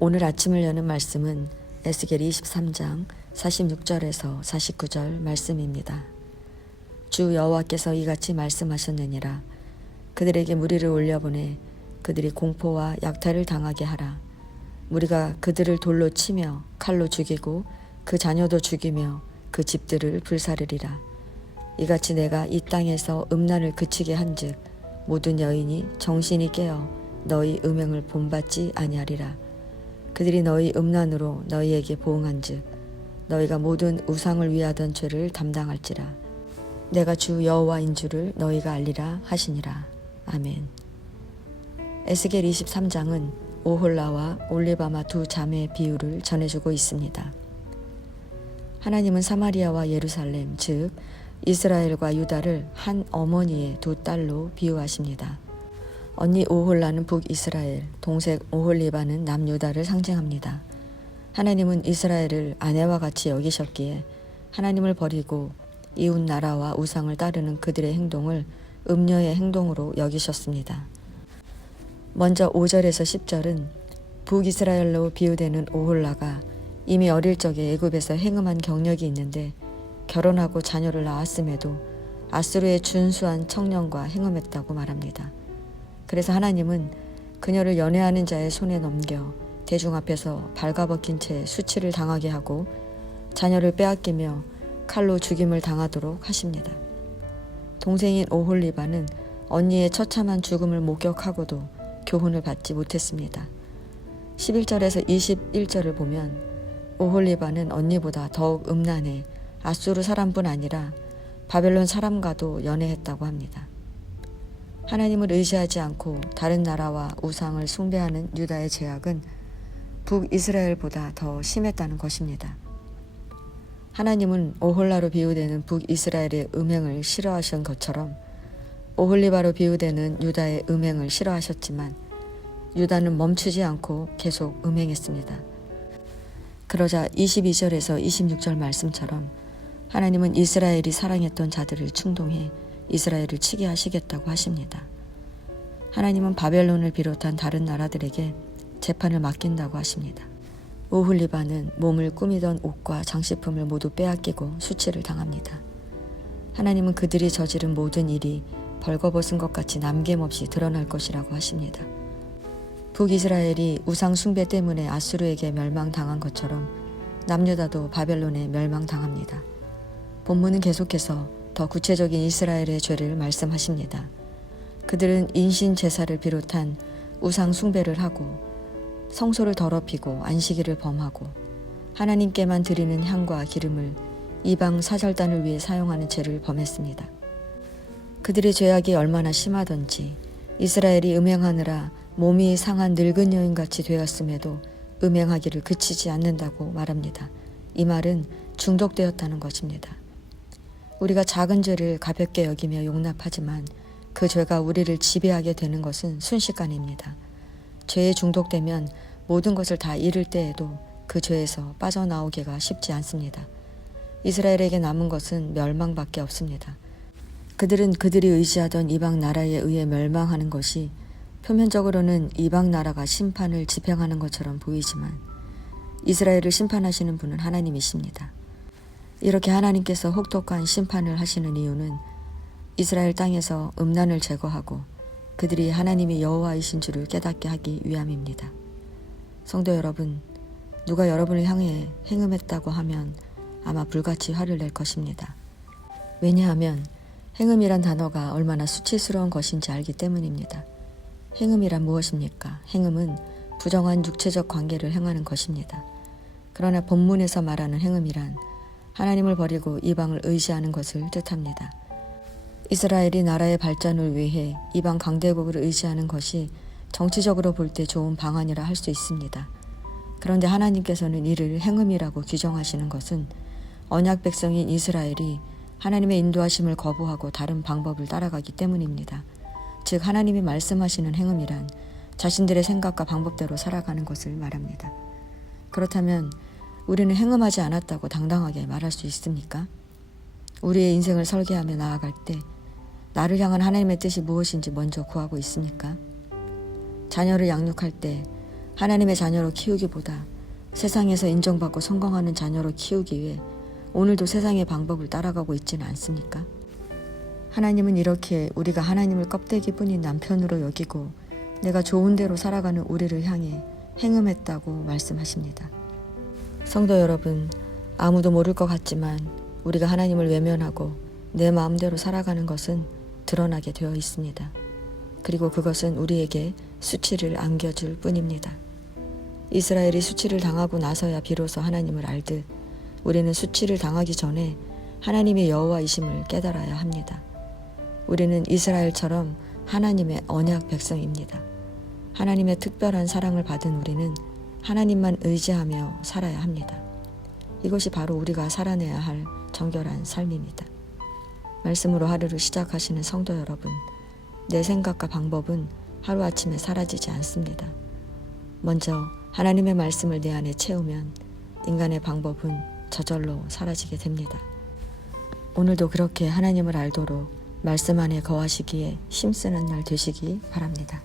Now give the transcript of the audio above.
오늘 아침을 여는 말씀은 에스겔 23장 46절에서 49절 말씀입니다. 주 여호와께서 이같이 말씀하셨느니라. 그들에게 무리를 올려보내 그들이 공포와 약탈을 당하게 하라. 무리가 그들을 돌로 치며 칼로 죽이고 그 자녀도 죽이며 그 집들을 불사르리라. 이같이 내가 이 땅에서 음란을 그치게 한즉 모든 여인이 정신이 깨어 너희 음행을 본받지 아니하리라. 그들이 너희 음란으로 너희에게 보응한즉 너희가 모든 우상을 위하던 죄를 담당할지라. 내가 주 여호와인 줄을 너희가 알리라 하시니라. 아멘. 에스겔 23장은 오홀라와 올리바마 두 자매의 비유를 전해주고 있습니다. 하나님은 사마리아와 예루살렘, 즉 이스라엘과 유다를 한 어머니의 두 딸로 비유하십니다. 언니 오홀라는 북이스라엘, 동생 오홀리바는 남유다를 상징합니다. 하나님은 이스라엘을 아내와 같이 여기셨기에 하나님을 버리고 이웃 나라와 우상을 따르는 그들의 행동을 음녀의 행동으로 여기셨습니다. 먼저 5절에서 10절은 북이스라엘로 비유되는 오홀라가 이미 어릴 적에 애굽에서 행음한 경력이 있는데 결혼하고 자녀를 낳았음에도 아수르의 준수한 청년과 행음했다고 말합니다. 그래서 하나님은 그녀를 연애하는 자의 손에 넘겨 대중 앞에서 발가벗긴 채 수치를 당하게 하고 자녀를 빼앗기며 칼로 죽임을 당하도록 하십니다. 동생인 오홀리바는 언니의 처참한 죽음을 목격하고도 교훈을 받지 못했습니다. 11절에서 21절을 보면 오홀리바는 언니보다 더욱 음란해 아수르 사람뿐 아니라 바벨론 사람과도 연애했다고 합니다. 하나님을 의지하지 않고 다른 나라와 우상을 숭배하는 유다의 죄악은 북이스라엘보다 더 심했다는 것입니다. 하나님은 오홀라로 비유되는 북이스라엘의 음행을 싫어하신 것처럼 오홀리바로 비유되는 유다의 음행을 싫어하셨지만 유다는 멈추지 않고 계속 음행했습니다. 그러자 22절에서 26절 말씀처럼 하나님은 이스라엘이 사랑했던 자들을 충동해 이스라엘을 치게 하시겠다고 하십니다. 하나님은 바벨론을 비롯한 다른 나라들에게 재판을 맡긴다고 하십니다. 오홀리바는 몸을 꾸미던 옷과 장식품을 모두 빼앗기고 수치를 당합니다. 하나님은 그들이 저지른 모든 일이 벌거벗은 것 같이 남김없이 드러날 것이라고 하십니다. 북이스라엘이 우상 숭배 때문에 아수르에게 멸망당한 것처럼 남유다도 바벨론에 멸망당합니다. 본문은 계속해서 더 구체적인 이스라엘의 죄를 말씀하십니다. 그들은 인신 제사를 비롯한 우상 숭배를 하고 성소를 더럽히고 안식일을 범하고 하나님께만 드리는 향과 기름을 이방 사절단을 위해 사용하는 죄를 범했습니다. 그들의 죄악이 얼마나 심하던지 이스라엘이 음행하느라 몸이 상한 늙은 여인같이 되었음에도 음행하기를 그치지 않는다고 말합니다. 이 말은 중독되었다는 것입니다. 우리가 작은 죄를 가볍게 여기며 용납하지만 그 죄가 우리를 지배하게 되는 것은 순식간입니다. 죄에 중독되면 모든 것을 다 잃을 때에도 그 죄에서 빠져나오기가 쉽지 않습니다. 이스라엘에게 남은 것은 멸망밖에 없습니다. 그들은 그들이 의지하던 이방 나라에 의해 멸망하는 것이 표면적으로는 이방 나라가 심판을 집행하는 것처럼 보이지만 이스라엘을 심판하시는 분은 하나님이십니다. 이렇게 하나님께서 혹독한 심판을 하시는 이유는 이스라엘 땅에서 음란을 제거하고 그들이 하나님이 여호와이신 줄을 깨닫게 하기 위함입니다. 성도 여러분, 누가 여러분을 향해 행음했다고 하면 아마 불같이 화를 낼 것입니다. 왜냐하면 행음이란 단어가 얼마나 수치스러운 것인지 알기 때문입니다. 행음이란 무엇입니까? 행음은 부정한 육체적 관계를 행하는 것입니다. 그러나 본문에서 말하는 행음이란 하나님을 버리고 이방을 의지하는 것을 뜻합니다. 이스라엘이 나라의 발전을 위해 이방 강대국을 의지하는 것이 정치적으로 볼 때 좋은 방안이라 할 수 있습니다. 그런데 하나님께서는 이를 행음이라고 규정하시는 것은 언약 백성인 이스라엘이 하나님의 인도하심을 거부하고 다른 방법을 따라가기 때문입니다. 즉 하나님이 말씀하시는 행음이란 자신들의 생각과 방법대로 살아가는 것을 말합니다. 그렇다면 우리는 행음하지 않았다고 당당하게 말할 수 있습니까? 우리의 인생을 설계하며 나아갈 때 나를 향한 하나님의 뜻이 무엇인지 먼저 구하고 있습니까? 자녀를 양육할 때 하나님의 자녀로 키우기보다 세상에서 인정받고 성공하는 자녀로 키우기 위해 오늘도 세상의 방법을 따라가고 있지는 않습니까? 하나님은 이렇게 우리가 하나님을 껍데기뿐인 남편으로 여기고 내가 좋은 대로 살아가는 우리를 향해 행음했다고 말씀하십니다. 성도 여러분, 아무도 모를 것 같지만 우리가 하나님을 외면하고 내 마음대로 살아가는 것은 드러나게 되어 있습니다. 그리고 그것은 우리에게 수치를 안겨줄 뿐입니다. 이스라엘이 수치를 당하고 나서야 비로소 하나님을 알듯 우리는 수치를 당하기 전에 하나님의 여호와이심을 깨달아야 합니다. 우리는 이스라엘처럼 하나님의 언약 백성입니다. 하나님의 특별한 사랑을 받은 우리는 하나님만 의지하며 살아야 합니다. 이것이 바로 우리가 살아내야 할 정결한 삶입니다. 말씀으로 하루를 시작하시는 성도 여러분, 내 생각과 방법은 하루아침에 사라지지 않습니다. 먼저 하나님의 말씀을 내 안에 채우면 인간의 방법은 저절로 사라지게 됩니다. 오늘도 그렇게 하나님을 알도록 말씀 안에 거하시기에 힘쓰는 날 되시기 바랍니다.